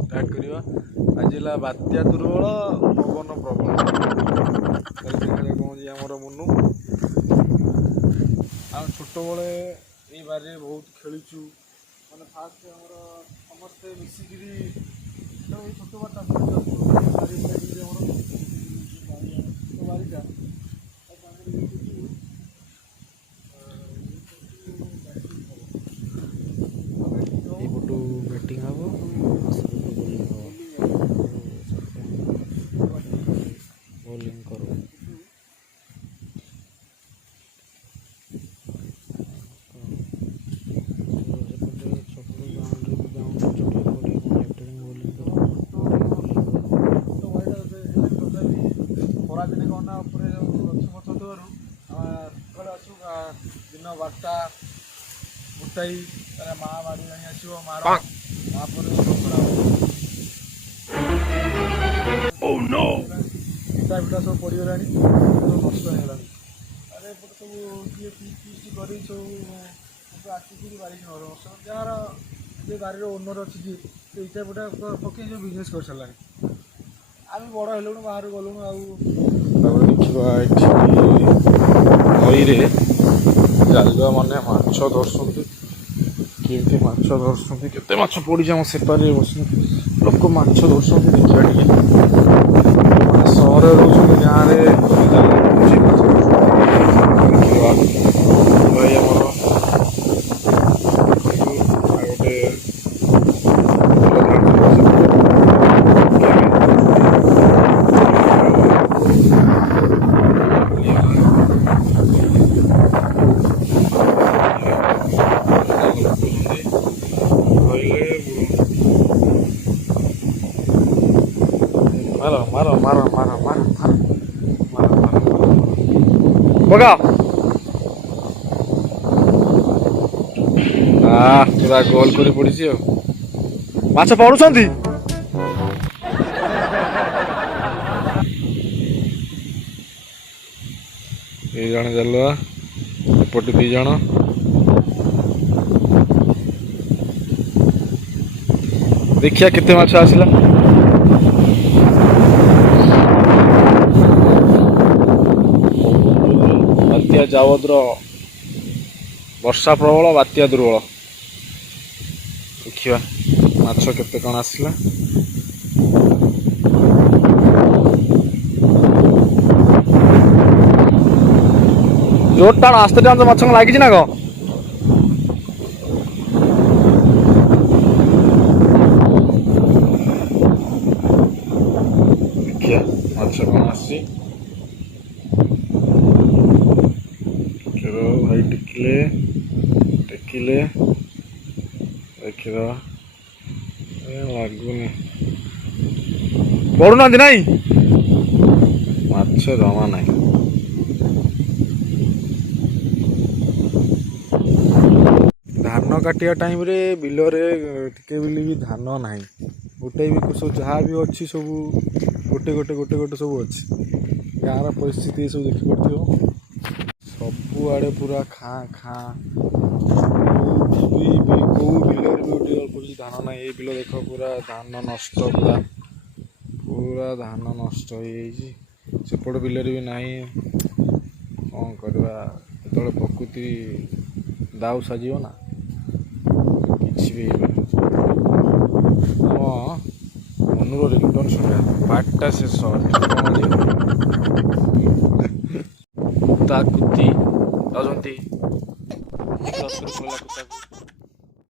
start करवा आज है बात्या दुर्बल पवन प्रबल देखा कौन आमर मुनु आ छोट बड़े ये बारे बहुत खेलुचु मैंने फास्ट आमर समस्ते मिसिकी छोट बाटा बारिटा बैटिंग हम बोलिंग करो ଖରାଦିନେ କ'ଣ ନା ଉପରେ ଯେଉଁ ଗଛ ଫଛ ଦେବାରୁ ସକାଳେ ଆସୁ ଦିନ 12ଟା ଗୋଟାଇ ତାର ମା ବାଡ଼ି ଆଣି ଆସିବ ମାର ତାପରେ ଇଟା ଫିଟା ସବୁ ପଡ଼ିଗଲାଣି ନଷ୍ଟ ହେଇଗଲାଣି ଆରେ ଏପଟେ ସବୁ କିଏ ଫିଷ୍ଟ କରି ସବୁ ଆସିକିରି ବାରିକି ନର ଯାହାର ଯେ ବାରିର ଓନର ଅଛି ଯିଏ ସେ ଇଟା ଫିଟା ପକେଇ ସବୁ ବିଜନେସ୍ କରିସାରିଲାଣି ଆମେ ବଡ଼ ହେଲୁଣୁ ବାହାରୁ ଗଲୁଣୁ ଆଉ ତାପରେ ଦେଖିବା ଏଠି ନଈରେ ଜାଲ ମାନେ ମାଛ ଧରୁଛନ୍ତି କେମିତି ମାଛ ଧରୁଛନ୍ତି କେତେ ମାଛ ପଡ଼ିଛି ଆମ ସେପାରେ ବସୁଛନ୍ତି ଲୋକ ମାଛ ଧରୁଛନ୍ତି ଦେଖିବା ଟିକେ ସହରରେ ରହୁଛନ୍ତି ଗାଁରେ ଦେଖିବା ଭାଇ ଆମର मारो मारो मारो मारो मारो मारो बगा पूरा गोल कर पड़ी माछ पड़ुंट जन जालुआ एपटे 2 जन देखिया केते माछ आसिला बात्या जावद्र वर्षा प्रबल बात्या दुर्बल देखिए माछ केते कौन आसला जोर टाण आस्ते टाण माछ लगी ना कौन देखिए माछ कौन आसी भाई टिकिले टेकिले देखिए लगुनि पड़ुना नाई माछ जमा ना धान काटिया टाइम रे बिल टिके भी धान ना गोटे भी सब जहाँ भी अच्छी सब गोटे गोटे गोटे गोटे सब अच्छी गाँव परिस्थिति सब देखी पड़ो सबुआड़े पूरा खाँ खाँ कौ बिल भी अल्प धान ना ये बिल देख पूरा धान नष्ट पूरा पूरा धान नष्ट हो सेपट बिल भी ना कौन करवा जो प्रकृति दाऊ साज ना कि भी मनूर रिंगटोन शुणा 5टा शेष कुत्ता कुत्ती जाऊँगी